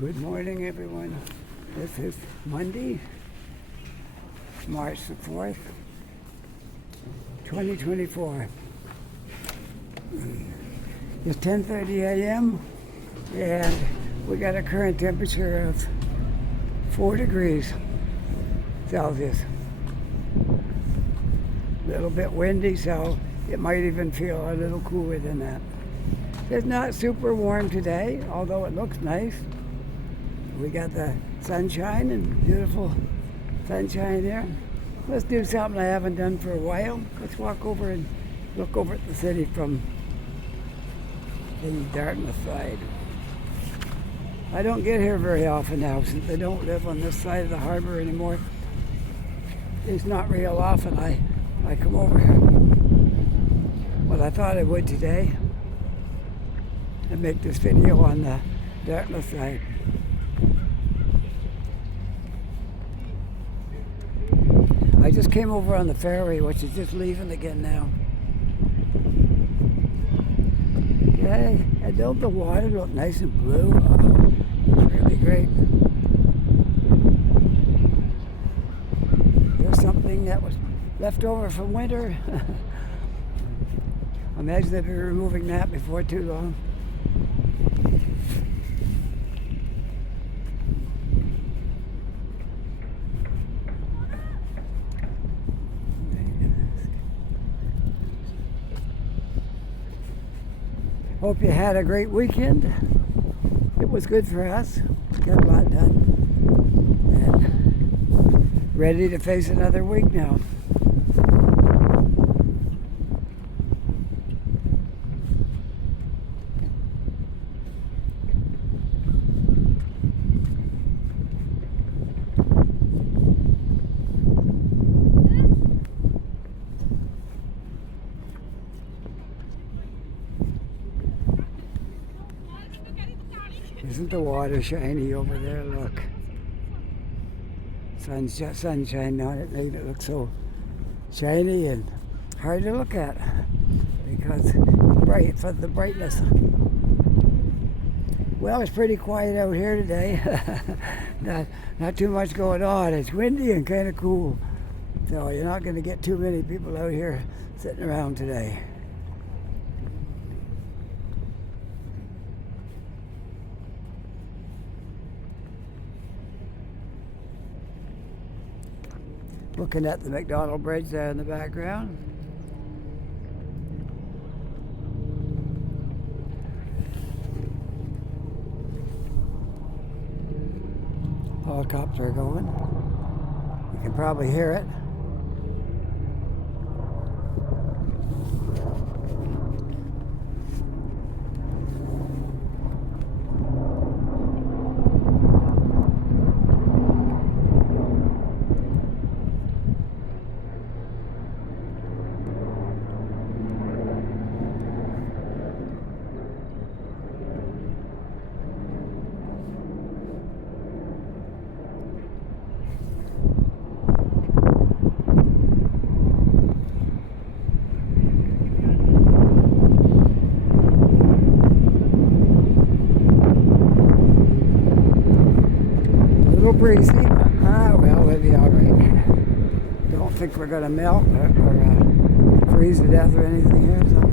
Good morning, everyone. This is Monday, March the 4th, 2024. It's 10:30 a.m. and we got a current temperature of 4 degrees Celsius. A little bit windy, so it might even feel a little cooler than that. It's not super warm today, although it looks nice. We got the sunshine and beautiful sunshine there. Let's do something I haven't done for a while. Let's walk over and look over at the city from the Dartmouth side. I don't get here very often now since I don't live on this side of the harbor anymore. It's not real often I come over here. But I thought I would today and make this video on the Dartmouth side. I just came over on the ferry, which is just leaving again now. Okay, and don't the water look nice and blue? Oh, it's really great. There's something that was left over from winter. Imagine they'll be removing that before too long. Hope you had a great weekend. It was good for us. Got a lot done. And ready to face another week now. Isn't the water shiny over there? Look. Sunshine on it, making it look so shiny and hard to look at because it's bright for the brightness. Well, it's pretty quiet out here today. not too much going on. It's windy and kind of cool. So you're not going to get too many people out here sitting around today. Looking at the McDonald Bridge there in the background. Helicopter going. You can probably hear it. Breezy. Well, we'll be all right. Don't think we're going to melt or freeze to death or anything here, so.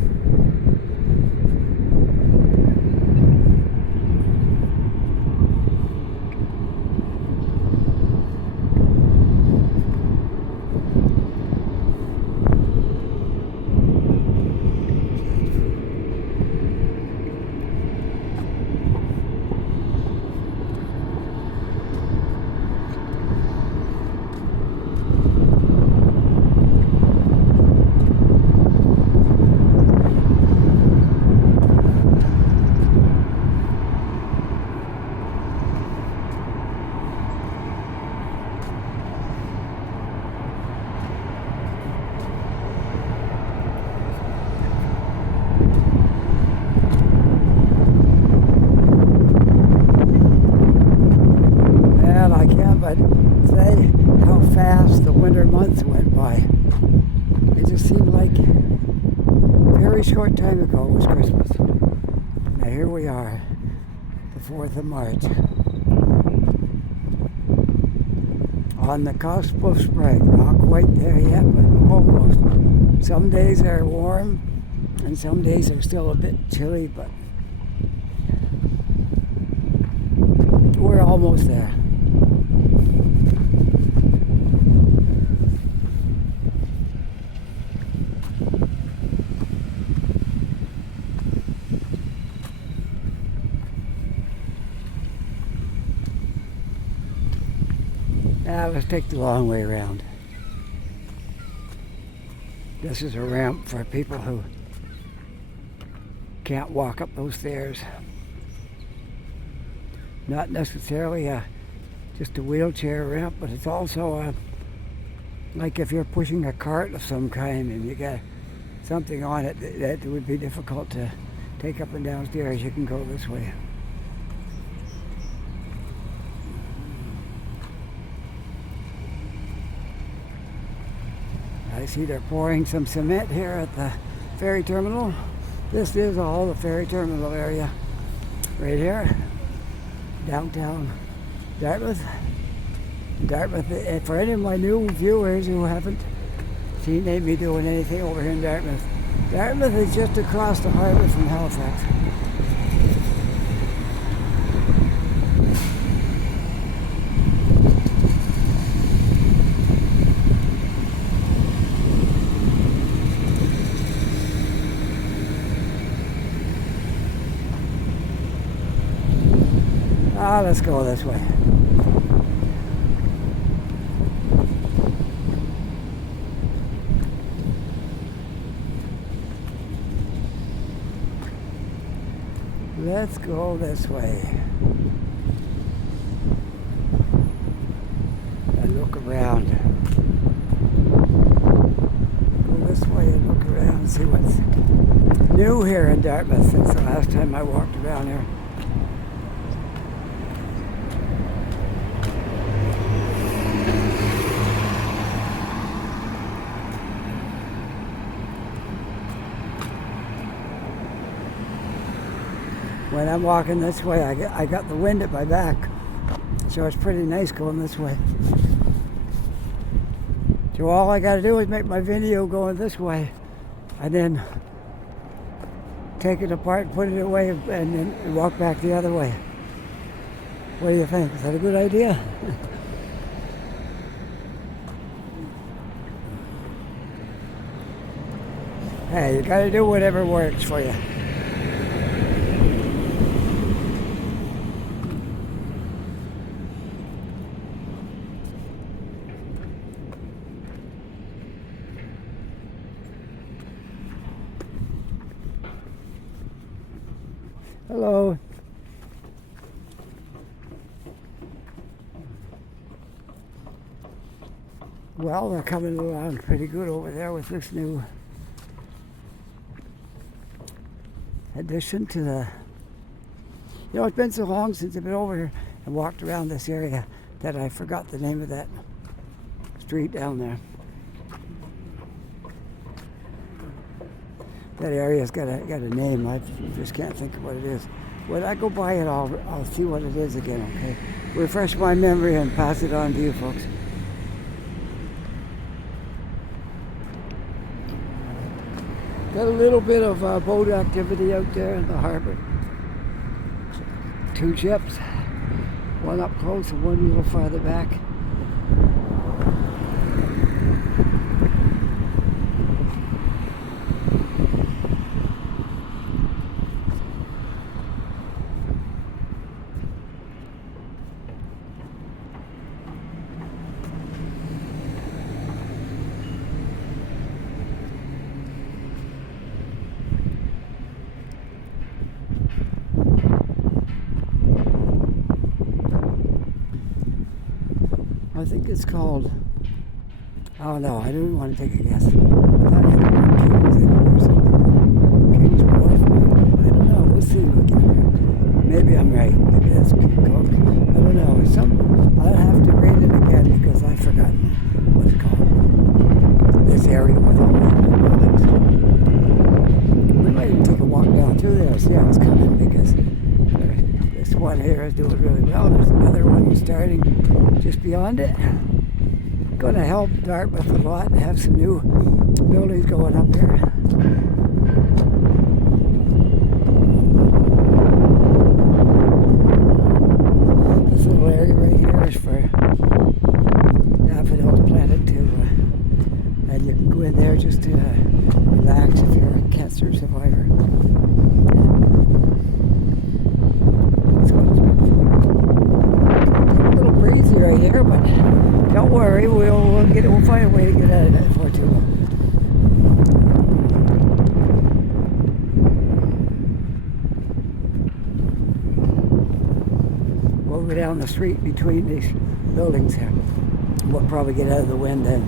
But say how fast the winter months went by. It just seemed like a very short time ago it was Christmas. Now here we are, the 4th of March. on the cusp of spring. Not quite there yet, but almost. Some days are warm and some days are still a bit chilly, but we're almost there. Now let's take the long way around. This is a ramp for people who can't walk up those stairs. Not necessarily just a wheelchair ramp, but it's also like if you're pushing a cart of some kind and you got something on it that would be difficult to take up and down stairs, you can go this way. I see they're pouring some cement here at the ferry terminal. This is all the ferry terminal area right here, downtown Dartmouth. For any of my new viewers who haven't seen me doing anything over here in Dartmouth, Dartmouth is just across the harbour from Halifax. Let's go this way. Let's go this way. And look around. Go this way and look around and see what's new here in Dartmouth since the last time I walked around here. When I'm walking this way, I got the wind at my back, so it's pretty nice going this way. So all I got to do is make my video going this way, and then take it apart, put it away, and then walk back the other way. What do you think? Is that a good idea? Hey, you got to do whatever works for you. Hello. Well, they're coming along pretty good over there with this new addition to the... You know, it's been so long since I've been over here and walked around this area that I forgot the name of that street down there. That area's got a name. I just can't think of what it is. When I go by it, I'll see what it is again. Okay, refresh my memory and pass it on to you folks. Got a little bit of boat activity out there in the harbor. 2 ships, one up close and one a little farther back. I think it's called, oh no, I don't want to take a guess. I thought it had King's or something. King's Wharf, I don't know, we'll see again. Maybe I'm right, maybe that's called, I don't know. I'll have to read it again because I've forgotten what it's called. This area with all the buildings. We might even take a walk down through there and see how it's coming because this one here is doing really well. There's another one starting just beyond it. going to help Dartmouth a lot and have some new buildings going up here. This little area right here is for daffodils planted too, and you can go in there just to relax if you're a cancer survivor. Right here, but don't worry, we'll find a way to get out of it before too long. We'll go down the street between these buildings here. We'll probably get out of the wind then.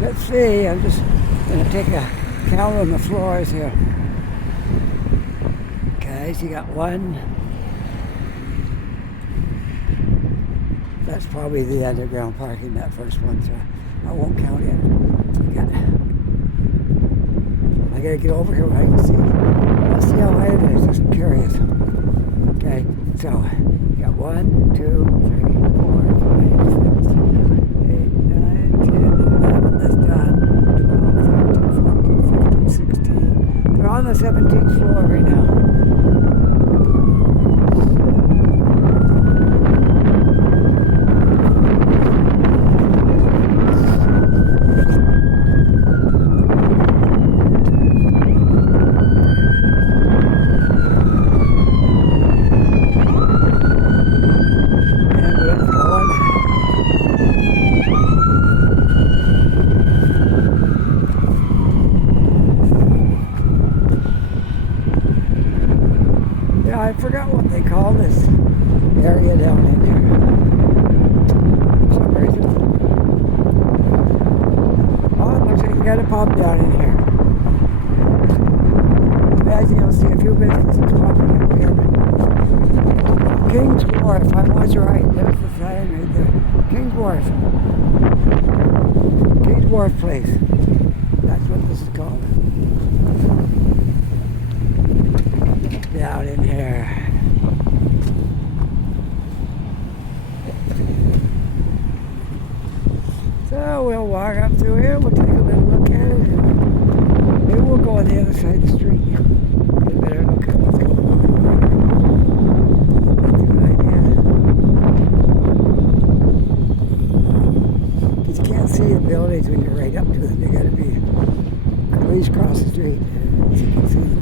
Let's see, I'm just going to take a count on the floors here. Okay, so you got one. That's probably the underground parking, that first one, so I won't count it. I gotta get over here where I can see. Let's see how high it is, just curious. Okay, so you got 1, 2, 3, 4, 5, 6, 7, 8, 9, 10, 11. That's done. 16. They're on the 17th floor right now. I forgot what they call this area down in there. For some reason. Oh, it looks like you got a pub down in here. Imagine you'll see a few businesses popping up here. King's Wharf, I was right. There's the sign right there. King's Wharf. King's Wharf Place. That's what this is called. Down in here. So we'll walk up through here, we'll take a little look at it, and maybe we'll go on the other side of the street. Get a better look at what's going on. That's a good idea. Because you can't see the buildings when you're right up to them. You gotta be at least across the street so you can see them.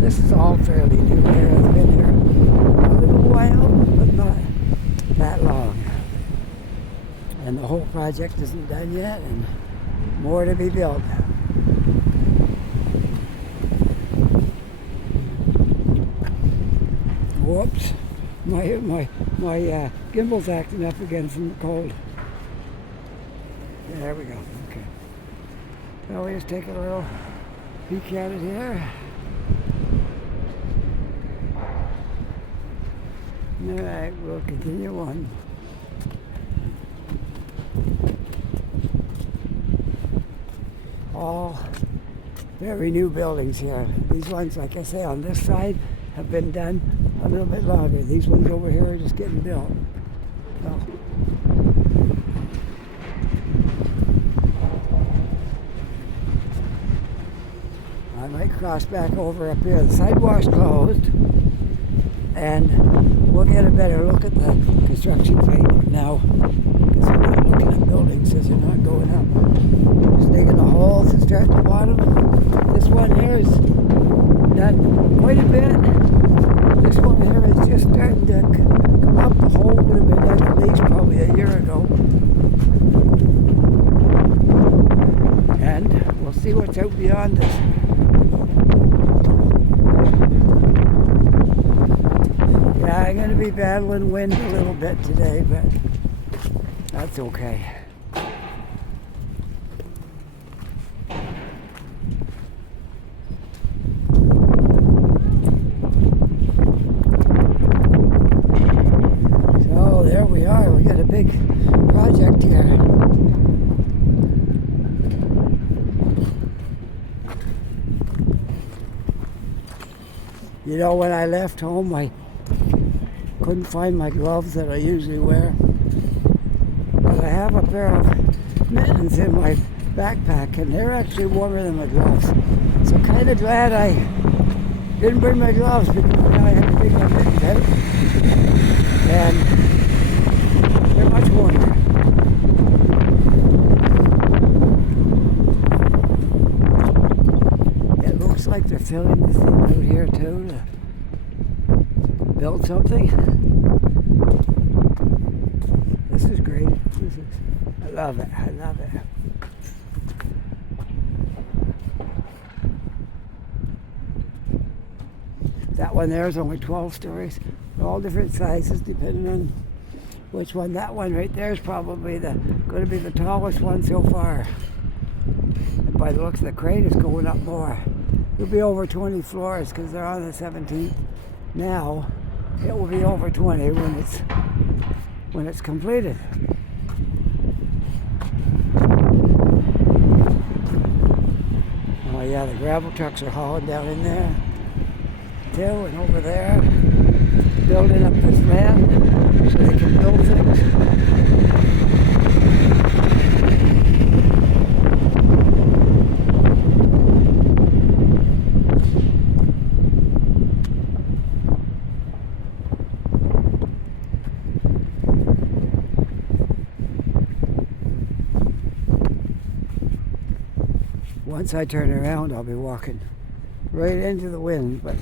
This is all fairly new here. It's been here a little while, but not that long. And the whole project isn't done yet, and more to be built. Whoops. My gimbal's acting up again from the cold. There we go. Okay. So we just take a little peek at it here. Alright, we'll continue on. All very new buildings here. These ones, like I say, on this side have been done a little bit longer. These ones over here are just getting built. So, I might cross back over up here. The sidewalk's closed, and we'll get a better look at the construction site now, because I'm not looking at buildings as they're not going up. Just digging a hole to start at the bottom. This one here is done quite a bit. This one here is just starting to come up. The hole would have been done at least probably a year ago. And we'll see what's out beyond this. Yeah, I'm going to be battling wind a little bit today, but that's okay. So there we are. We got a big project here. You know, when I left home, I couldn't find my gloves that I usually wear. But I have a pair of mittens in my backpack, and they're actually warmer than my gloves. So kind of glad I didn't bring my gloves, because now I have to take my mittens out. And they're much warmer. It looks like they're filling this thing out here too to build something. This is great. I love it. I love it. That one there is only 12 stories. They're all different sizes depending on which one. That one right there is probably going to be the tallest one so far. And by the looks of the crane, it's going up more. It'll be over 20 floors because they're on the 17th now. It will be over 20 when it's completed. Oh yeah, the gravel trucks are hauling down in there too, and over there, building up this land so they can build things. Once I turn around, I'll be walking right into the wind, but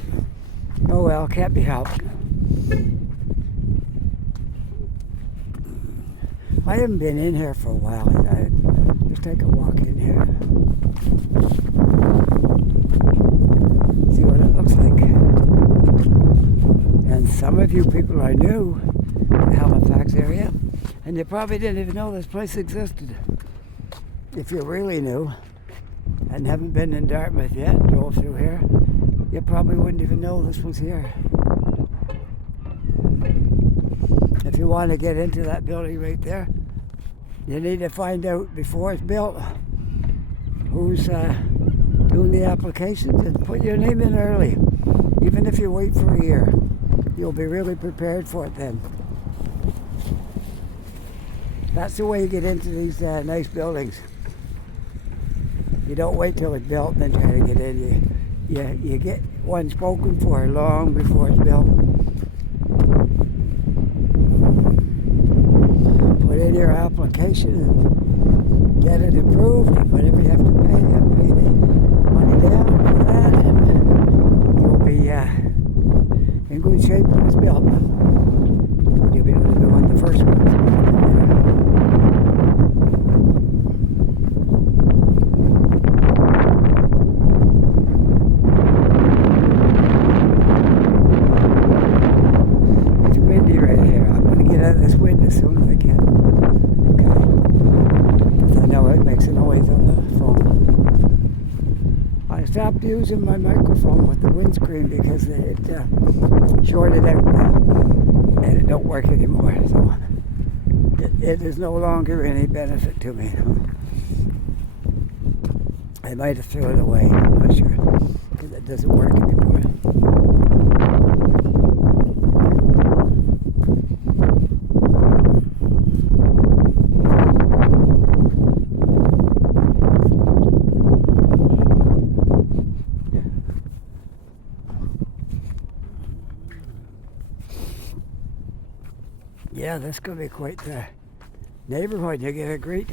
oh well, can't be helped. I haven't been in here for a while. I just take a walk in here. See what it looks like. And some of you people are new to the Halifax area, and you probably didn't even know this place existed. If you're really new and haven't been in Dartmouth yet, drove through here, you probably wouldn't even know this was here. If you want to get into that building right there, you need to find out before it's built who's doing the applications, and put your name in early. Even if you wait for a year, you'll be really prepared for it then. That's the way you get into these nice buildings. You don't wait till it's built and then try to get in. You get one spoken for long before it's built. Put in your application and get it approved. Whatever you have to pay the money down for that, and you'll be in good shape when it's built. You'll be able to go on the first one. As soon as I can. Okay. Because I know it makes a noise on the phone. I stopped using my microphone with the windscreen because it shorted out and it don't work anymore. So it is no longer any benefit to me. I might have thrown it away, I'm not sure, because it doesn't work anymore. Yeah, this could be quite the neighborhood. You get a great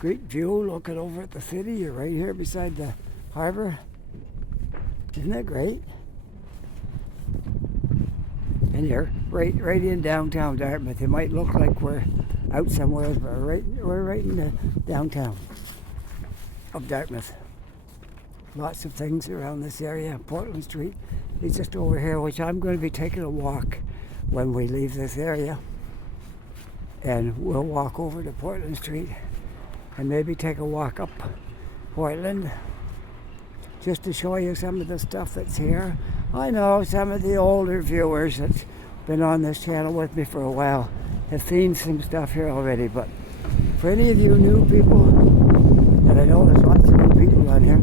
view looking over at the city. You're right here beside the harbor. Isn't that great? And you're right in downtown Dartmouth. It might look like we're out somewhere, but we're right in the downtown of Dartmouth. Lots of things around this area. Portland Street is just over here, which I'm going to be taking a walk when we leave this area. And we'll walk over to Portland Street and maybe take a walk up Portland just to show you some of the stuff that's here. I know some of the older viewers that's been on this channel with me for a while have seen some stuff here already, but for any of you new people, and I know there's lots of new people on here,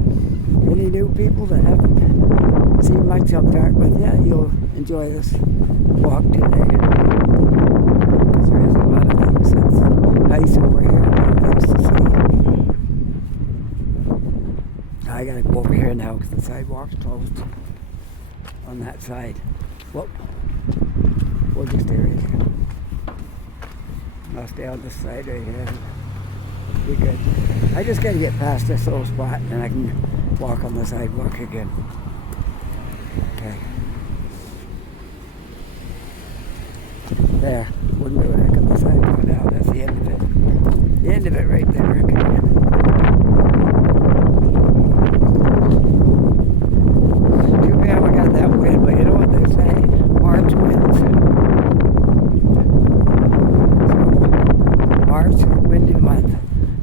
any new people that haven't haven't seen much of Dartmouth yet, you'll enjoy this walk today. Because there is a lot of things that's nice over here, a lot of things to see. I gotta go over here now because the sidewalk's closed on that side. Whoop. We'll just stay right here. I'll stay on this side right here. Be good. I just gotta get past this little spot and then I can walk on the sidewalk again. Okay. There. Wouldn't be back on the sidewalk now. That's the end of it. The end of it right there. Okay. Too bad we got that wind, but you know what they say? March winds. March, windy month.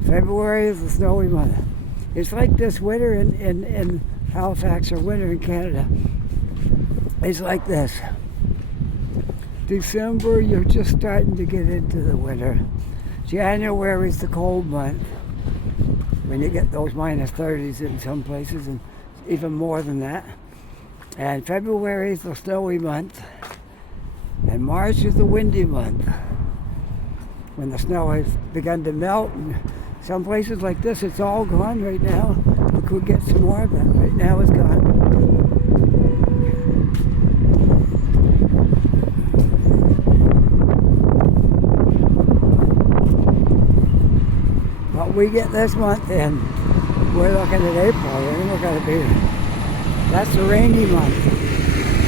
February is the snowy month. It's like this winter in Halifax or winter in Canada. It's like this. December, you're just starting to get into the winter. January is the cold month. When you get those minus 30s in some places and even more than that. And February is the snowy month. And March is the windy month. When the snow has begun to melt. And some places like this, it's all gone right now. We could get some more, but right now it's gone. What we get this month, and we're looking at April, and we're going to be, that's the rainy month.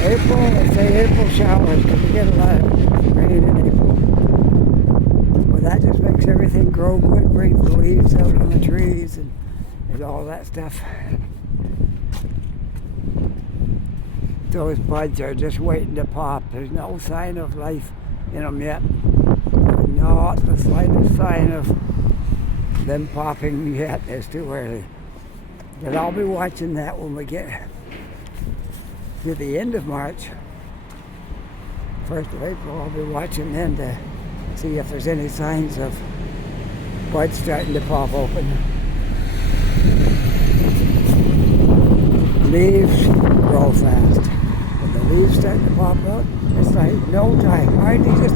April, let's say April showers, because we get a lot of rain in April. That just makes everything grow good, brings the leaves out on the trees and all that stuff. Those buds are just waiting to pop. There's no sign of life in them yet. Not the slightest sign of them popping yet. It's too early. But I'll be watching that when we get to the end of March. 1st of April, I'll be watching then to see if there's any signs of buds starting to pop open. Leaves grow fast. When the leaves start to pop out, it's like no time. Hardly just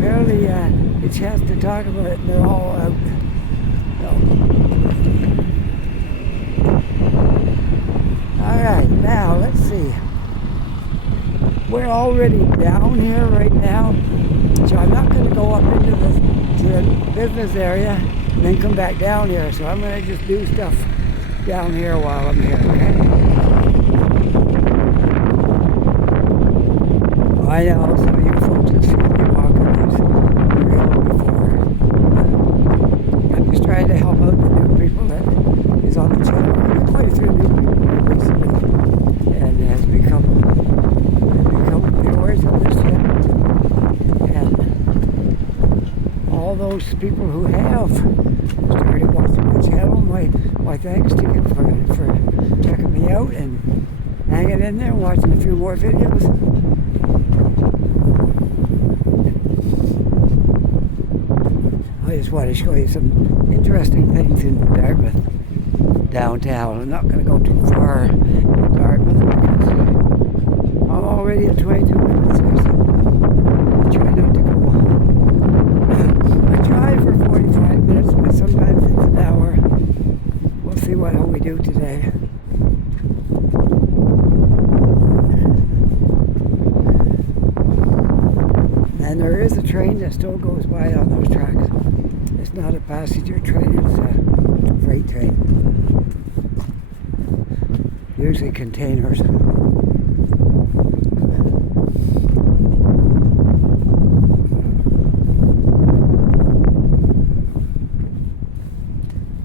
barely a chance to talk about it and they're all out. So. Alright, now let's see. We're already down here right now. So I'm not going to go up into the business area and then come back down here. So I'm going to just do stuff down here while I'm here, okay? I know some of you folks have seen me walking these trails before. I'm just trying to help out the new people that is on the channel. There's quite a few new people recently and has become viewers of this channel. All those people who have started watching my channel, my thanks to you for checking me out and hanging in there and watching a few more videos. I just want to show you some interesting things in Dartmouth downtown. I'm not going to go too far in Dartmouth because I'm already at 22 minutes here, so I try not to go. I try for 45 minutes, but sometimes it's an hour. We'll see how we do today. And there is a train that still goes by on those tracks. It's not a passenger train, it's a freight train. Usually containers.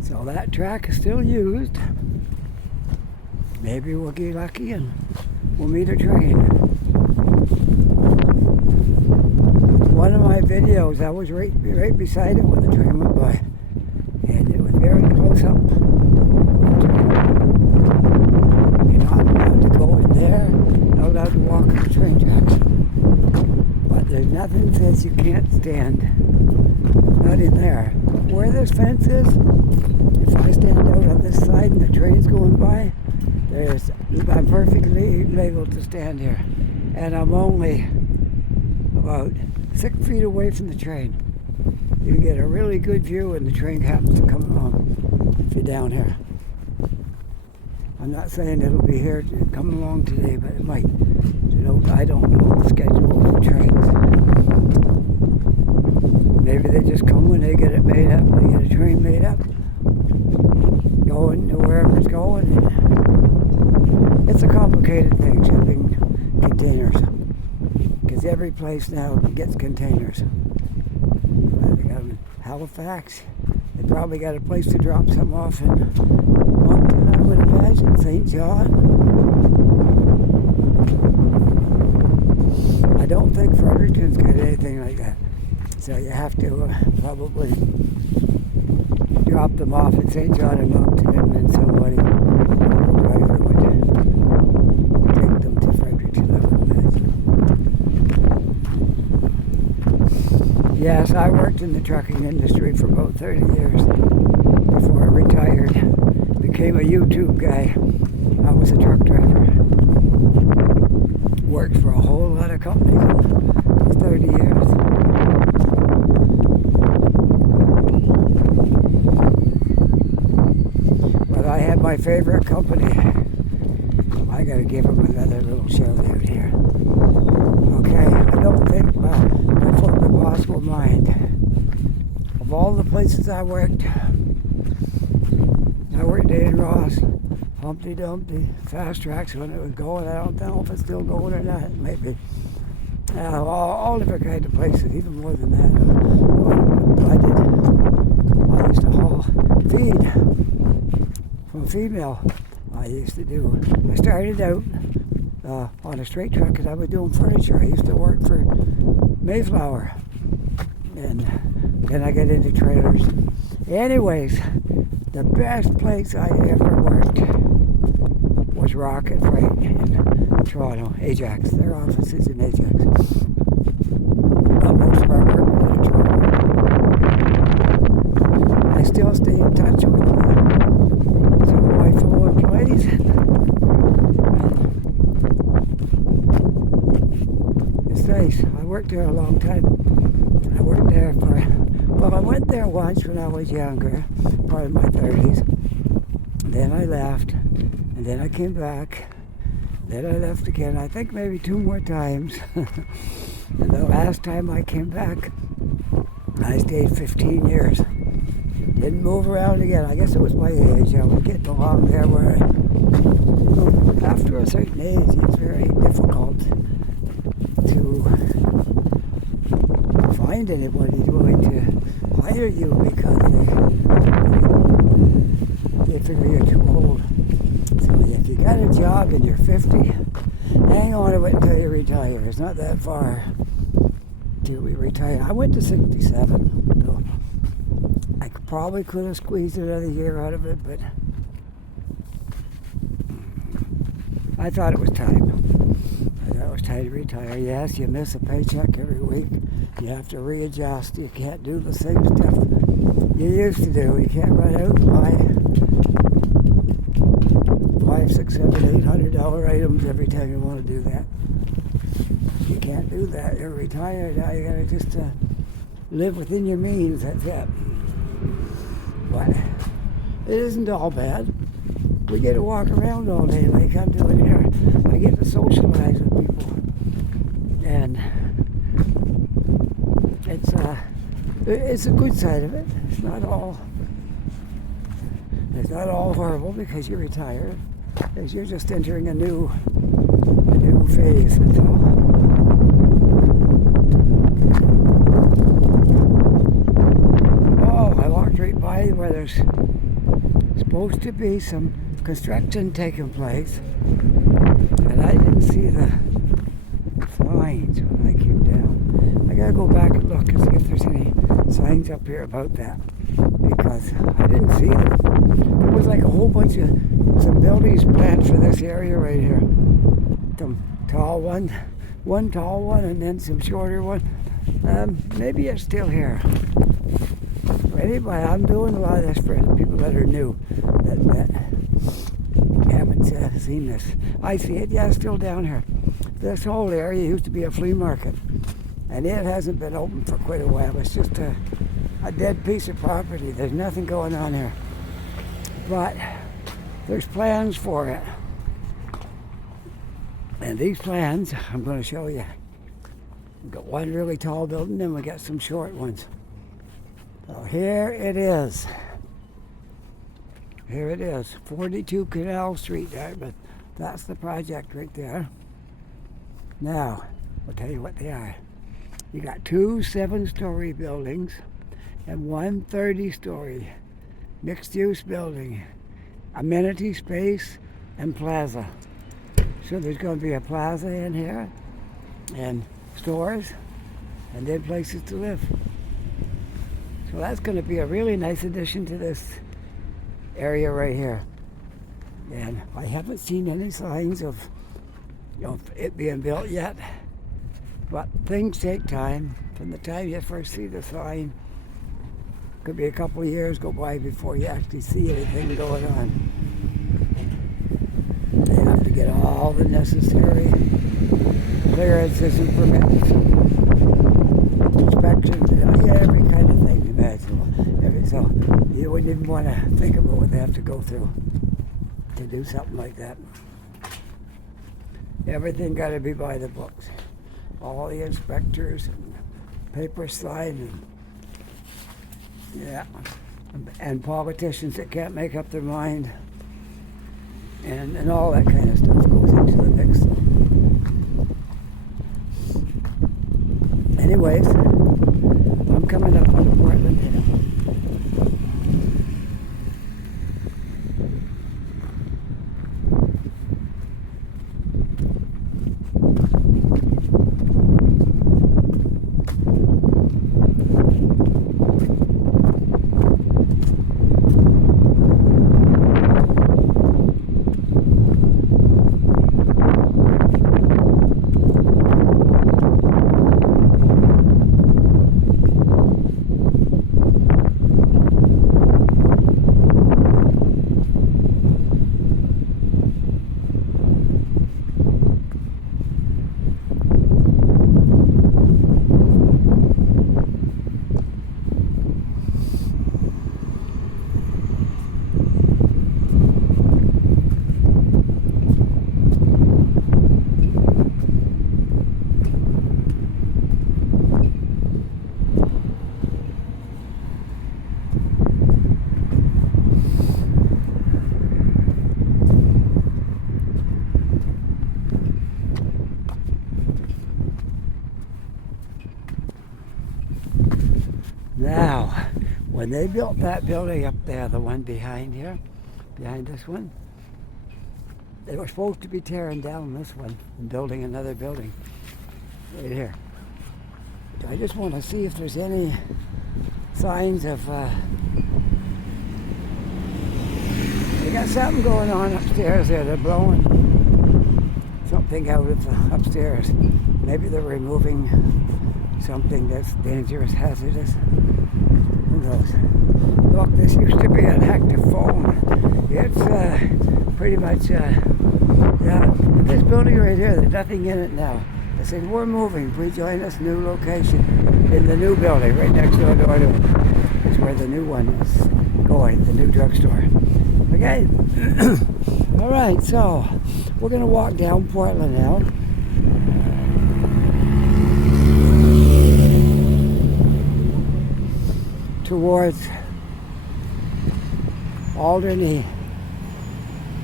So that track is still used. Maybe we'll get lucky and we'll meet a train. One of my videos, I was right beside it when the train went by. And it was very close up. You're not allowed to go in there, not allowed to walk on the train tracks. But there's nothing that says you can't stand. Not in there. Where this fence is, if I stand out on this side and the train's going by, I'm perfectly able to stand here, and I'm only about 6 feet away from the train. You get a really good view when the train happens to come along if you're down here. I'm not saying it'll be here to come along today, but it might. I don't know the schedule of the trains. Maybe they just come when they get it made up. They get a train made up, going to wherever it's going. It's a complicated thing, shipping containers, because every place now gets containers. They got them in Halifax. They probably got a place to drop some off in Moncton, I would imagine, St. John. I don't think Fredericton's got anything like that. So you have to probably drop them off at St. John and Moncton, and then somebody, the driver, would take them to Fredericton, I would imagine. Yes, I worked in the trucking industry for about 30 years before I retired. Became a YouTube guy. I was a truck driver. Worked for a whole lot of companies for 30 years. But I had my favorite company. I gotta give them another little shout out here. Okay, I don't think my former boss will mind. Of all the places I worked in Ross, Humpty Dumpty, Fast Tracks when it was going. I don't know if it's still going or not. Maybe. All different kinds of places, even more than that. I used to haul feed from a female. I used to do. I started out on a straight truck because I was doing furniture. I used to work for Mayflower, and then I got into trailers. Anyways, the best place I ever worked was Rocket Freight in Toronto, Ajax. Their office is in Ajax. Most of our work was in Toronto. I still stay in touch with some of my fellow employees. It's nice. I worked there a long time. I worked there I went there once when I was younger, probably in my 30s. Then I left, and then I came back. Then I left again, I think maybe 2 more times. And the last time I came back, I stayed 15 years. Didn't move around again. I guess it was my age. I was getting along there where, after a certain age, it's very difficult to find anybody willing to hire you because they figure you're too old. So if you got a job and you're 50, hang on to it until you retire. It's not that far till we retire. I went to 67, so I probably could have squeezed another year out of it, but I thought it was time. I thought it was time to retire. Yes, you miss a paycheck every week. You have to readjust. You can't do the same stuff you used to do. You can't run out and buy $500, $600, $800 items every time you want to do that. You can't do that. You're retired now. You gotta just live within your means. That's it. But it isn't all bad. We get to walk around all day like I'm doing here. I get to socialize with people, and it's a good side of it. It's not all horrible because you're retired. Because you're just entering a new phase. That's all. Oh, I walked right by where there's supposed to be some construction taking place, and I didn't see the signs when I came down. I gotta go back and look and see if there's any signs up here about that, because I didn't see them. There was like a whole bunch of some buildings planned for this area right here. Some tall one tall one, and then some shorter one. Maybe it's still here. Anyway, I'm doing a lot of this for the people that are new, that haven't seen this. I see it, yeah, it's still down here. This whole area used to be a flea market, and it hasn't been open for quite a while. It's just a dead piece of property. There's nothing going on here. But there's plans for it. And these plans, I'm going to show you. We've got one really tall building, and we got some short ones. So here it is. Here it is, 42 Canal Street, Dartmouth. That's the project right there. Now, I'll tell you what they are. You got 2 7-story buildings and 1 30-story mixed-use building, amenity space, and plaza. So there's going to be a plaza in here, and stores, and then places to live. So that's going to be a really nice addition to this area right here. And I haven't seen any signs of it being built yet, but things take time. From the time you first see the sign, could be a couple of years go by before you actually see anything going on. They have to get all the necessary clearances and permits, inspections, every kind of thing imaginable. So you wouldn't even want to think about what they have to go through to do something like that. Everything got to be by the books. All the inspectors and paper signed, and politicians that can't make up their mind, and all that kind of stuff goes into the mix. Anyways, I'm coming up on Portland here. Now, when they built that building up there, the one behind here, behind this one, they were supposed to be tearing down this one and building another building right here. I just want to see if there's any signs of they got something going on upstairs there. They're blowing something out of upstairs. Maybe they're removing something that's dangerous, hazardous. Who knows? Look, this used to be an active phone. It's pretty much, this building right here, there's nothing in it now. They said, we're moving. Please join us, new location in the new building right next door to it. Is where the new one is going, the new drugstore. Okay? All right, so we're going to walk down Portland now. Towards Alderney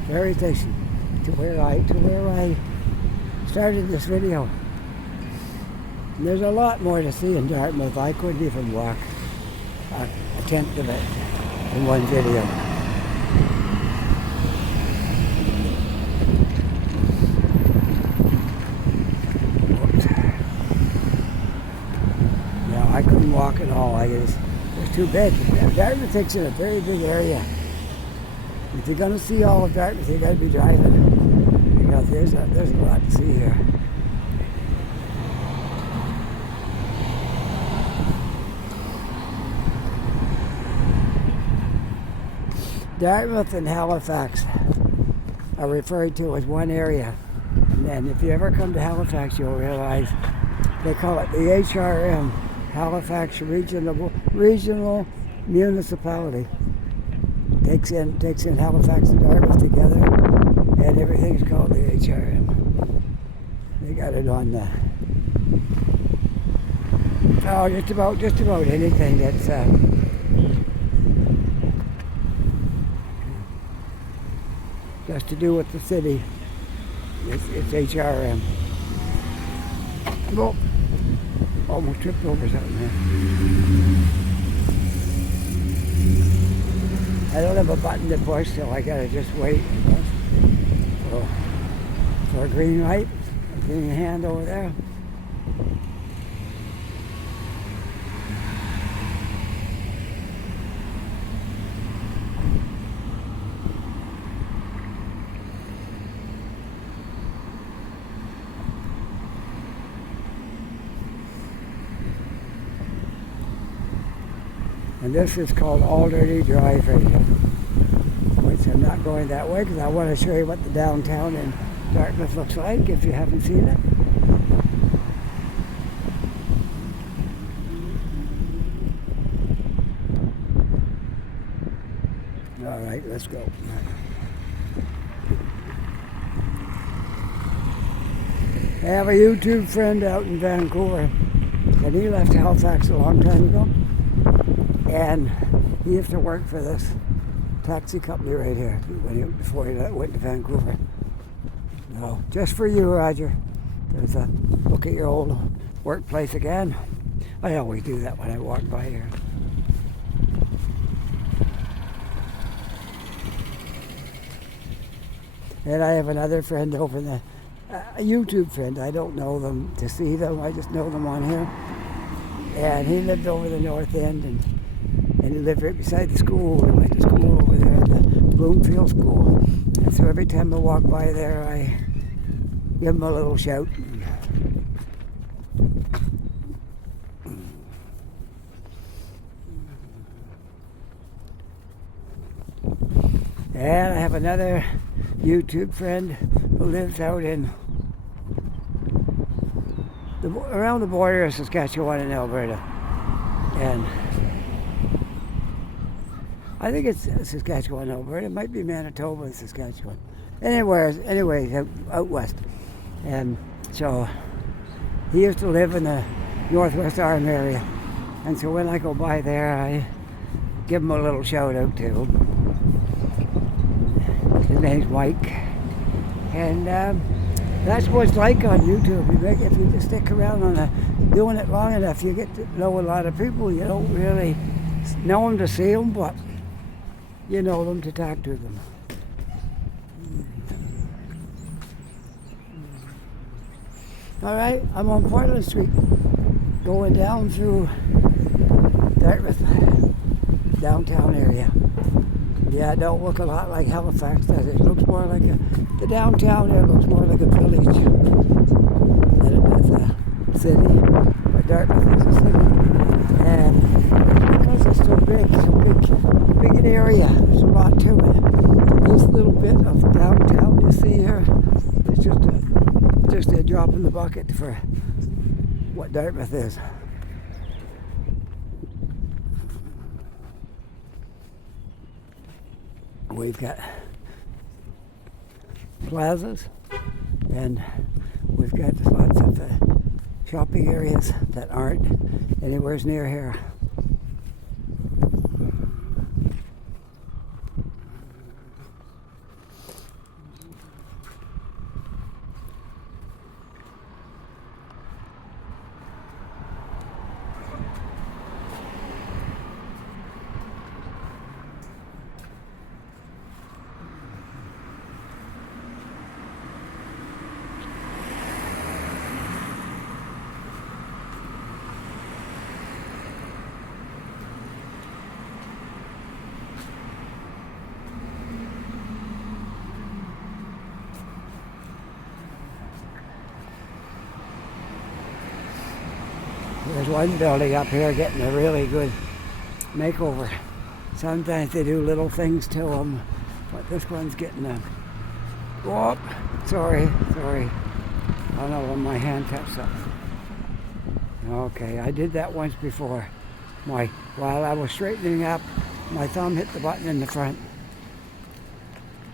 ferry station, to where I started this video. And there's a lot more to see in Dartmouth. I couldn't even walk a tenth of it in one video. No, I couldn't walk at all. It's too big. Dartmouth takes in a very big area. If you're going to see all of Dartmouth, you got to be driving. Because there's a lot to see here. Dartmouth and Halifax are referred to as one area. And if you ever come to Halifax, you'll realize they call it the HRM, Halifax Regional Municipality. Takes in Halifax and Dartmouth together, and everything's called the HRM. They got it on the just about anything that's just to do with the city. It's HRM. Well, almost tripped over something there. I don't have a button to push, so I gotta just wait. So, for a green light, a green hand over there. And this is called Alderney Drive right here, which I'm not going that way because I want to show you what the downtown in Dartmouth looks like if you haven't seen it. All right, let's go. I have a YouTube friend out in Vancouver, and he left Halifax a long time ago. And he used to work for this taxi company right here before he went to Vancouver. So, just for you, Roger. There's a look at your old workplace again. I always do that when I walk by here. And I have another friend over there, a YouTube friend. I don't know them to see them. I just know them on here. And he lived over the North End, and he lived right beside the school. We went to school over there at the Bloomfield School. And so every time I walk by there, I give him a little shout. And I have another YouTube friend who lives out in around the border of Saskatchewan and Alberta. And I think it's Saskatchewan, Alberta. It might be Manitoba and Saskatchewan. Anyway, out west. And so he used to live in the Northwest Arm area. And so when I go by there, I give him a little shout out too. His name's Mike. And that's what it's like on YouTube. If you just stick around doing it long enough, you get to know a lot of people. You don't really know them to see them, but you know them to talk to them. All right, I'm on Portland Street, going down through Dartmouth, downtown area. Yeah, it don't look a lot like Halifax, does it? It looks more like the downtown there looks more like a village than it does a city. But Dartmouth is a city. And because it's so big an area, there's a lot to it. This little bit of downtown you see here is just a drop in the bucket for what Dartmouth is. We've got plazas, and we've got lots of shopping areas that aren't anywhere near here. There's one building up here getting a really good makeover. Sometimes they do little things to them, but this one's getting a Whoop. Sorry. I don't know when my hand taps up. Okay, I did that once before. While I was straightening up, my thumb hit the button in the front.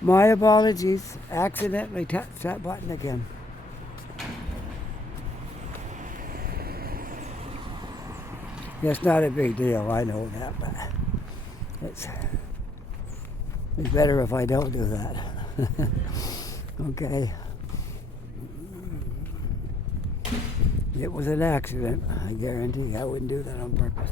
My apologies. Accidentally touched that button again. It's not a big deal, I know that, but it's better if I don't do that. Okay. It was an accident, I guarantee. I wouldn't do that on purpose.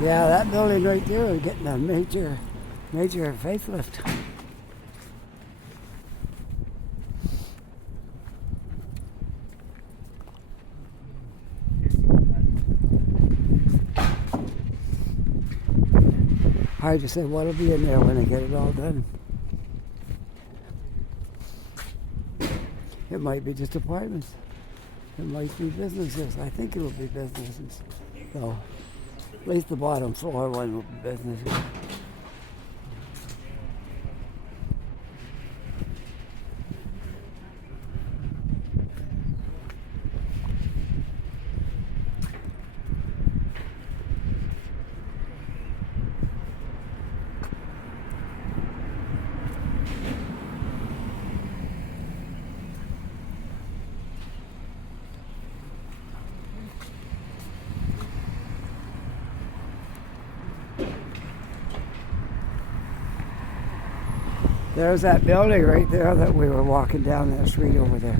Yeah, that building right there is getting a major facelift. Hard to say what'll be in there when they get it all done. It might be just apartments. It might be businesses. I think it will be businesses. So, at least the bottom floor one will be businesses. There's that building right there that we were walking down that street over there.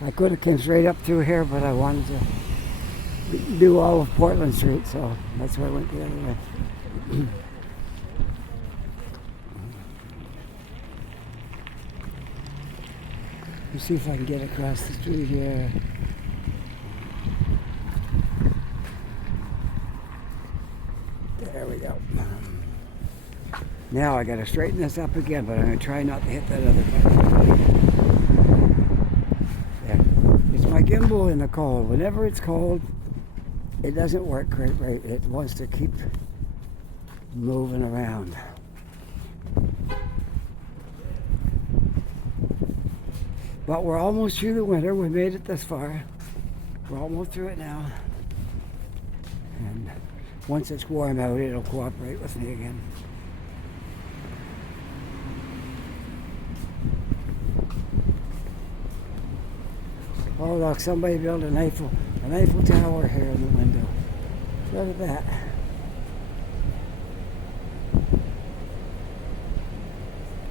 I could have come straight up through here, but I wanted to do all of Portland Street, so that's why I went the other way. Let's see if I can get across the street here. There we go. Now I gotta straighten this up again, but I'm gonna try not to hit that other button. There. It's my gimbal in the cold. Whenever it's cold, it doesn't work great. It wants to keep moving around. But we're almost through the winter. We made it this far. We're almost through it now. And once it's warm out, it'll cooperate with me again. Oh look, somebody built an Eiffel Tower here in the window. Look at that.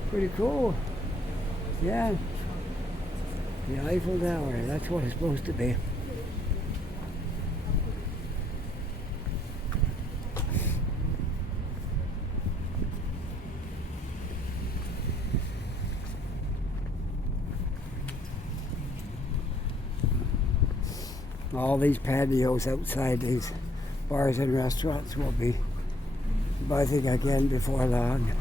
Pretty cool. Yeah. The Eiffel Tower, that's what it's supposed to be. All these patios outside these bars and restaurants will be buzzing again before long.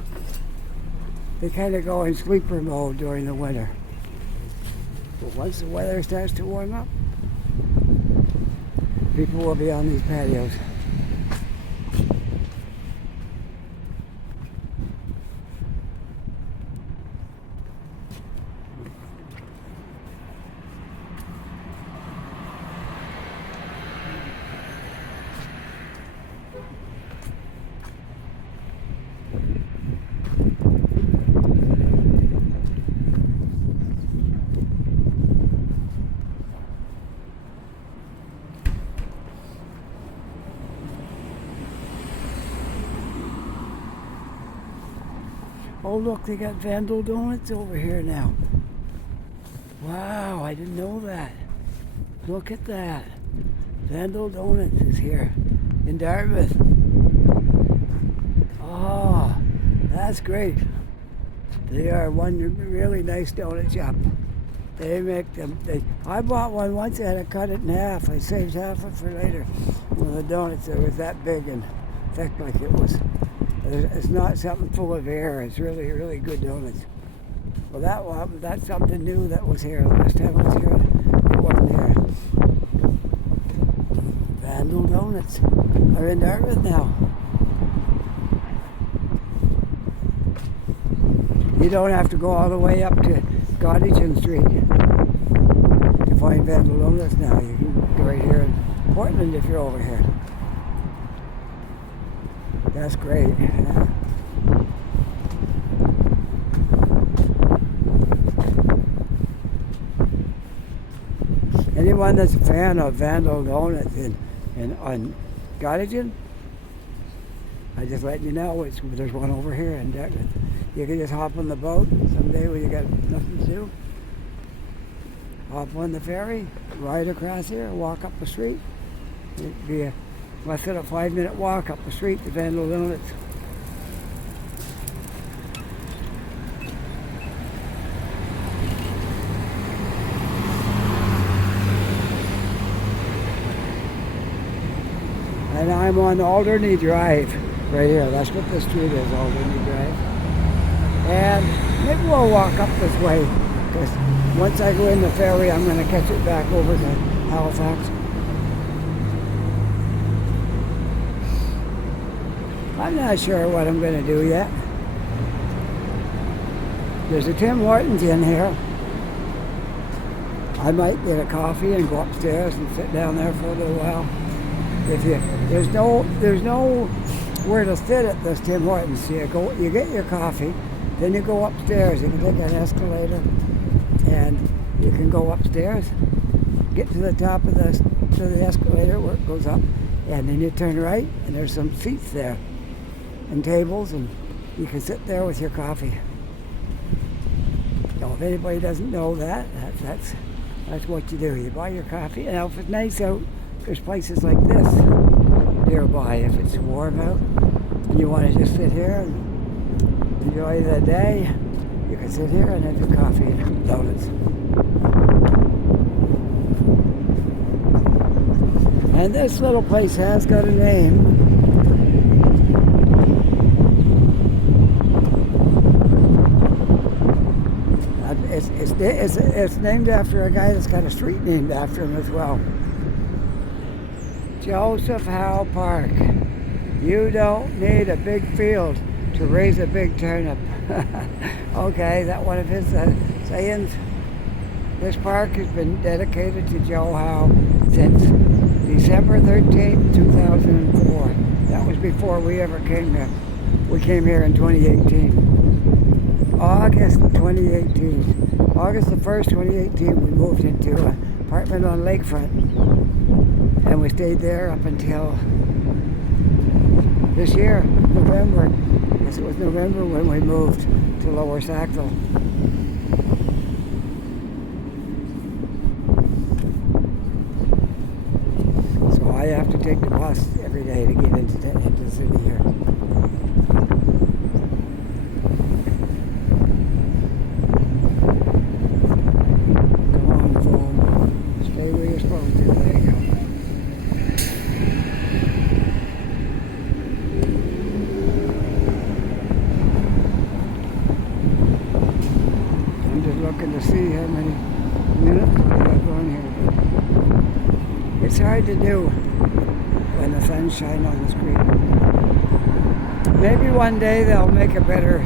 They kind of go in sleeper mode during the winter. But once the weather starts to warm up, people will be on these patios. Oh look, they got Vandal Donuts over here now. Wow, I didn't know that. Look at that. Vandal Donuts is here in Dartmouth. Oh, that's great. They are one really nice donut shop. They make them. I bought one once. I had to cut it in half. I saved half of it for later. One of the donuts that was that big and thick, like it was. It's not something full of air. It's really, really good donuts. Well, that's something new that was here. Last time I was here, it wasn't here. Vandal Donuts are in Dartmouth now. You don't have to go all the way up to Gottingen Street to find Vandal Donuts now. You can go right here in Portland if you're over here. That's great. Yeah. Anyone that's a fan of Vandal Donuts on Gottingen, I just let you know there's one over here in Dartmouth. You can just hop on the boat someday when you got nothing to do. Hop on the ferry, ride across here, walk up the street. It'd be less than a 5-minute walk up the street to Vandal Donuts. And I'm on Alderney Drive right here. That's what the street is, Alderney Drive. And maybe we'll walk up this way, because once I go in the ferry, I'm going to catch it back over to Halifax. I'm not sure what I'm going to do yet. There's a Tim Hortons in here. I might get a coffee and go upstairs and sit down there for a little while. There's no where to sit at this Tim Hortons. You get your coffee, then you go upstairs. You can take an escalator, and you can go upstairs, get to the top of the escalator where it goes up, and then you turn right, and there's some seats there, and tables, and you can sit there with your coffee. Now, if anybody doesn't know that, that's what you do. You buy your coffee, and if it's nice out, there's places like this nearby. If it's warm out and you want to just sit here and enjoy the day, you can sit here and have your coffee and donuts. And this little place has got a name. It's named after a guy that's got a street named after him as well. Joseph Howe Park. You don't need a big field to raise a big turnip. Okay, that one of his sayings. This park has been dedicated to Joe Howe since December 13th, 2004. That was before we ever came here. We came here in 2018. August 2018. August the 1st, 2018, we moved into an apartment on Lakefront. And we stayed there up until this year, November. Yes, it was November when we moved to Lower Sackville. So I have to take the bus every day to get into the city here. Come on, phone. Stay where you're supposed to. There you go. Looking to see how many minutes I have on here. It's hard to do when the sun's shining on the screen. Maybe one day they'll make a better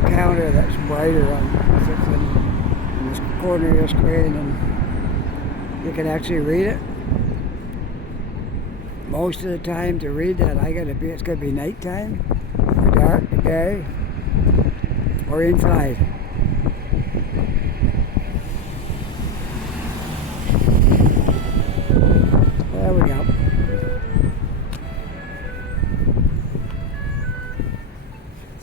counter that's brighter in this corner of your screen, and you can actually read it. Most of the time to read that, it's gonna be nighttime, or dark day, or inside. There we go.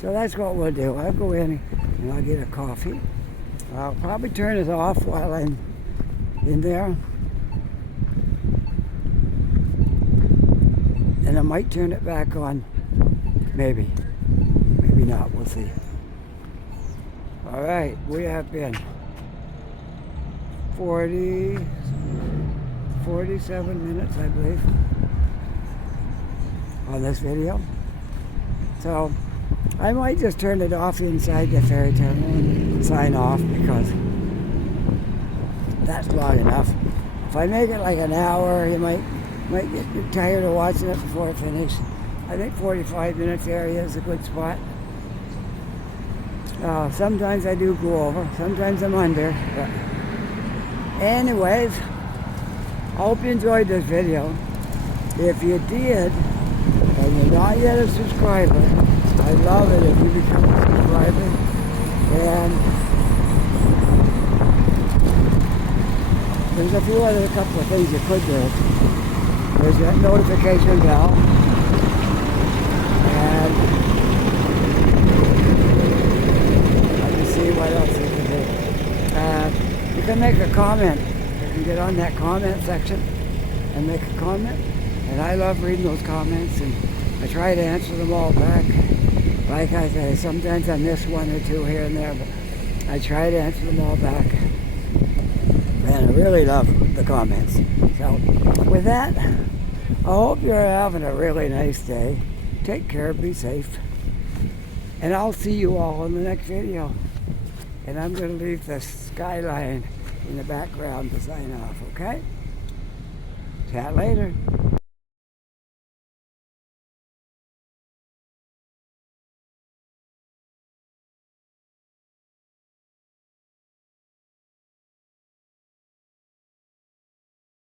So that's what we'll do. I'll go in and I'll get a coffee. I'll probably turn it off while I'm in there. And I might turn it back on. Maybe. Maybe not. We'll see. All right. We have been 47 minutes, I believe, on this video. So I might just turn it off inside the ferry terminal and sign off, because that's long enough. If I make it like an hour, you might Might get tired of watching it before I finish. I think 45 minutes area is a good spot. Sometimes I do go over, sometimes I'm under. But anyways, I hope you enjoyed this video. If you did, and you're not yet a subscriber, I'd love it if you become a subscriber. And there's a few other couple of things you could do. There's that notification bell. And let me see what else you can do. You can make a comment. You can get on that comment section and make a comment. And I love reading those comments, and I try to answer them all back. Like I say, sometimes I miss one or two here and there, but I try to answer them all back. And I really love the comments. So with that, I hope you're having a really nice day. Take care, be safe. And I'll see you all in the next video. And I'm going to leave the skyline in the background to sign off, okay? Chat later.